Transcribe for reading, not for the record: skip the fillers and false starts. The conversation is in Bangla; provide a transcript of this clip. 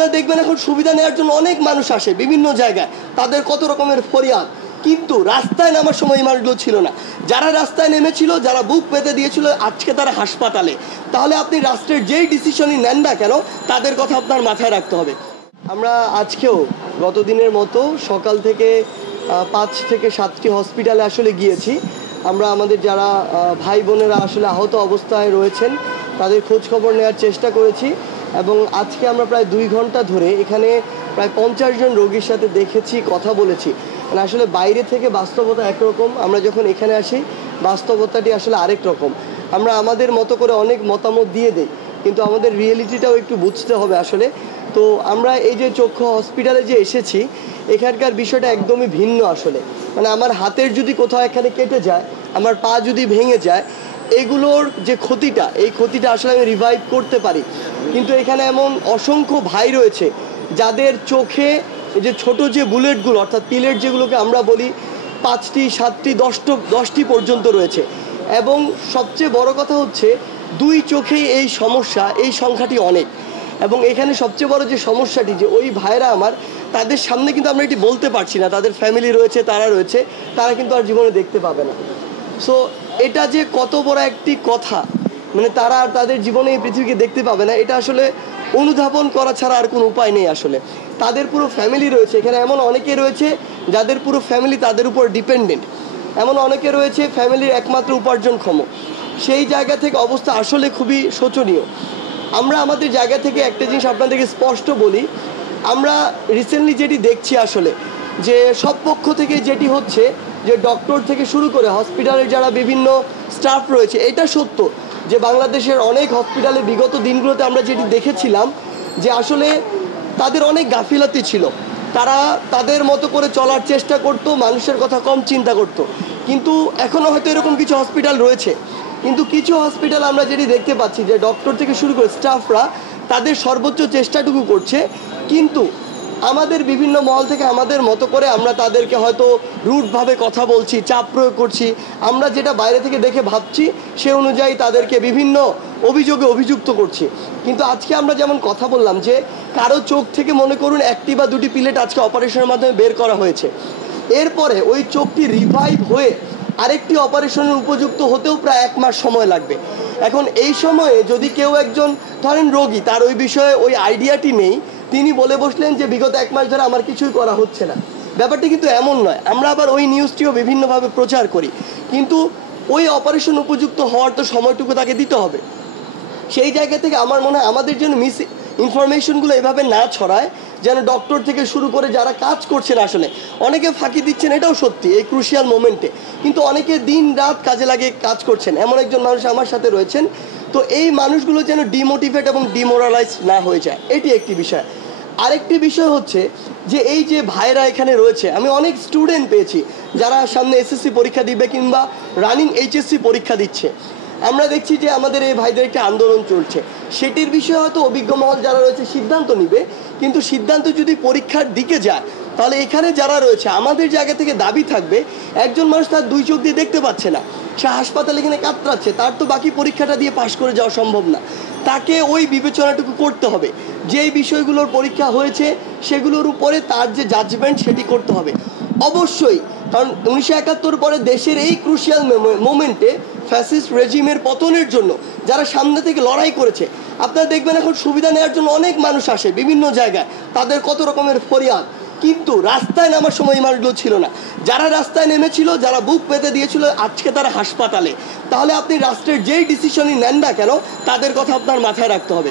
আপনারা দেখবেন এখন সুবিধা নেওয়ার জন্য অনেক মানুষ আসে বিভিন্ন জায়গায়, তাদের কত রকমের ফরিয়াদ, কিন্তু রাস্তায় নামার সময় এই মানুষগুলো ছিল না। যারা রাস্তায় নেমেছিল, যারা বুক পেতে দিয়েছিল, আজকে তারা হাসপাতালে। তাহলে আপনি রাষ্ট্রের যেই ডিসিশনই নেন না কেন, তাদের কথা আপনার মাথায় রাখতে হবে। আমরা আজকেও গতদিনের মতো সকাল থেকে 5 থেকে 7টি হসপিটালে আসলে গিয়েছি। আমরা আমাদের যারা ভাই বোনেরা আসলে আহত অবস্থায় রয়েছেন তাদের খোঁজ খবর নেওয়ার চেষ্টা করেছি, এবং আজকে আমরা প্রায় 2 ঘন্টা ধরে এখানে প্রায় 50 জন রোগীর সাথে দেখেছি, কথা বলেছি। মানে আসলে বাইরে থেকে বাস্তবতা একরকম, আমরা যখন এখানে আসি বাস্তবতাটি আসলে আরেক রকম। আমরা আমাদের মতো করে অনেক মতামত দিয়ে দিই, কিন্তু আমাদের রিয়েলিটিটাও একটু বুঝতে হবে আসলে। তো আমরা এই যে চক্ষু হসপিটালে যে এসেছি, এখানকার বিষয়টা একদমই ভিন্ন আসলে। মানে আমার হাতের যদি কোথাও এখানে কেটে যায়, আমার পা যদি ভেঙে যায়, এগুলোর যে ক্ষতিটা, এই ক্ষতিটা আসলে আমি রিভাইভ করতে পারি। কিন্তু এখানে এমন অসংখ্য ভাই রয়েছে যাদের চোখে যে ছোট যে বুলেটগুলো, অর্থাৎ পিলেট যেগুলোকে আমরা বলি, 5টি 7টি 10টি পর্যন্ত রয়েছে। এবং সবচেয়ে বড় কথা হচ্ছে 2 চোখেই এই সমস্যা, এই সংখ্যাটি অনেক। এবং এখানে সবচেয়ে বড় যে সমস্যাটি, যে ওই ভাইরা আমার, তাদের সামনে কিন্তু আমরা এটি বলতে পারছি না, তাদের ফ্যামিলি রয়েছে, তারা কিন্তু আর জীবনে দেখতে পাবে না। সো এটা যে কত বড় একটি কথা, মানে তারা আর তাদের জীবনে এই পৃথিবীকে দেখতে পাবে না, এটা আসলে অনুধাবন করা ছাড়া আর কোনো উপায় নেই আসলে। তাদের পুরো ফ্যামিলি রয়েছে এখানে, এমন অনেকে রয়েছে যাদের পুরো ফ্যামিলি তাদের উপর ডিপেন্ডেন্ট, এমন অনেকে রয়েছে ফ্যামিলির একমাত্র উপার্জনক্ষম। সেই জায়গা থেকে অবস্থা আসলে খুবই শোচনীয়। আমরা আমাদের জায়গা থেকে একটা জিনিস আপনাদেরকে স্পষ্ট বলি, আমরা রিসেন্টলি যেটি দেখছি আসলে, যে সব পক্ষ থেকে যেটি হচ্ছে, যে ডক্টর থেকে শুরু করে হসপিটালের যারা বিভিন্ন স্টাফ রয়েছে, এটা সত্য যে বাংলাদেশের অনেক হসপিটালে বিগত দিনগুলোতে আমরা যেটি দেখেছিলাম যে আসলে তাদের অনেক গাফিলতি ছিল। তারা তাদের মতো করে চলার চেষ্টা করত, মানুষের কথা কম চিন্তা করত। কিন্তু এখনও হয়তো এরকম কিছু হসপিটাল রয়েছে, কিন্তু কিছু হসপিটাল আমরা যেটি দেখতে পাচ্ছি যে ডক্টর থেকে শুরু করে স্টাফরা তাদের সর্বোচ্চ চেষ্টাটুকু করছে, কিন্তু আমাদের বিভিন্ন মহল থেকে আমাদের মতো করে আমরা তাদেরকে হয়তো রুটভাবে কথা বলছি, চাপ প্রয়োগ করছি। আমরা যেটা বাইরে থেকে দেখে ভাবছি সে অনুযায়ী তাদেরকে বিভিন্ন অভিযোগে অভিযুক্ত করছি। কিন্তু আজকে আমরা যেমন কথা বললাম যে কারো চোখ থেকে মনে করুন 1টি বা 2টি পিলেট আজকে অপারেশনের মাধ্যমে বের করা হয়েছে, এরপরে ওই চোখটি রিভাইভ হয়ে আরেকটি অপারেশনের উপযুক্ত হতেও প্রায় 1 মাস সময় লাগবে। এখন এই সময়ে যদি কেউ একজন ধরেন রোগী, তার ওই বিষয়ে ওই আইডিয়াটি নেই, তিনি বলে বসলেন যে বিগত 1 মাস ধরে আমার কিছুই করা হচ্ছে না, ব্যাপারটি কিন্তু এমন নয়। আমরা আবার ওই নিউজটিও বিভিন্নভাবে প্রচার করি, কিন্তু ওই অপারেশন উপযুক্ত হওয়ার তো সময়টুকু তাকে দিতে হবে। সেই জায়গা থেকে আমার মনে হয় আমাদের জন্য মিস ইনফরমেশনগুলো এভাবে না ছড়ায়, যেন ডক্টর থেকে শুরু করে যারা কাজ করছেন, আসলে অনেকে ফাঁকি দিচ্ছেন, এটাও সত্যি এই ক্রুশিয়াল মোমেন্টে, কিন্তু অনেকে দিন রাত কাজে লাগিয়ে কাজ করছেন। এমন একজন মানুষ আমার সাথে রয়েছেন। তো এই মানুষগুলো যেন ডিমোটিভেট এবং ডিমোরালাইজ না হয়ে যায়, এটি একটি বিষয়। আরেকটি বিষয় হচ্ছে যে এই যে ভাইরা এখানে রয়েছে, আমি অনেক স্টুডেন্ট পেয়েছি যারা সামনে এসএসসি পরীক্ষা দিবে কিংবা রানিং এইচএসসি পরীক্ষা দিচ্ছে। আমরা দেখছি যে আমাদের এই ভাইদের একটা আন্দোলন চলছে, সেটির বিষয়ে হয়তো অভিজ্ঞ মহল যারা রয়েছে সিদ্ধান্ত নিবে, কিন্তু সিদ্ধান্ত যদি পরীক্ষার দিকে যায়, তাহলে এখানে যারা রয়েছে আমাদের জায়গা থেকে দাবি থাকবে, একজন মানুষ তার 2 চোখ দিয়ে দেখতে পাচ্ছে না, সে হাসপাতালে এখানে কাতরাচ্ছে, তার তো বাকি পরীক্ষাটা দিয়ে পাশ করে যাওয়া সম্ভব না। তাকে ওই বিবেচনাটুকু করতে হবে, যেই বিষয়গুলোর পরীক্ষা হয়েছে সেগুলোর উপরে তার যে জাজমেন্ট সেটি করতে হবে অবশ্যই। কারণ 1971 পরে দেশের এই ক্রুশিয়াল মোমেন্টে ফ্যাসিস্ট রেজিমের পতনের জন্য যারা সামনে থেকে লড়াই করেছে, আপনারা দেখবেন এখন সুবিধা নেওয়ার জন্য অনেক মানুষ আসে বিভিন্ন জায়গায়, তাদের কত রকমের ফরিয়াদ, কিন্তু রাস্তায় নামার সময় এই মানুষগুলো ছিল না। যারা রাস্তায় নেমেছিল, যারা বুক পেতে দিয়েছিল, আজকে তারা হাসপাতালে। তাহলে আপনি রাষ্ট্রের যেই ডিসিশনই নেন না কেন, তাদের কথা আপনার মাথায় রাখতে হবে।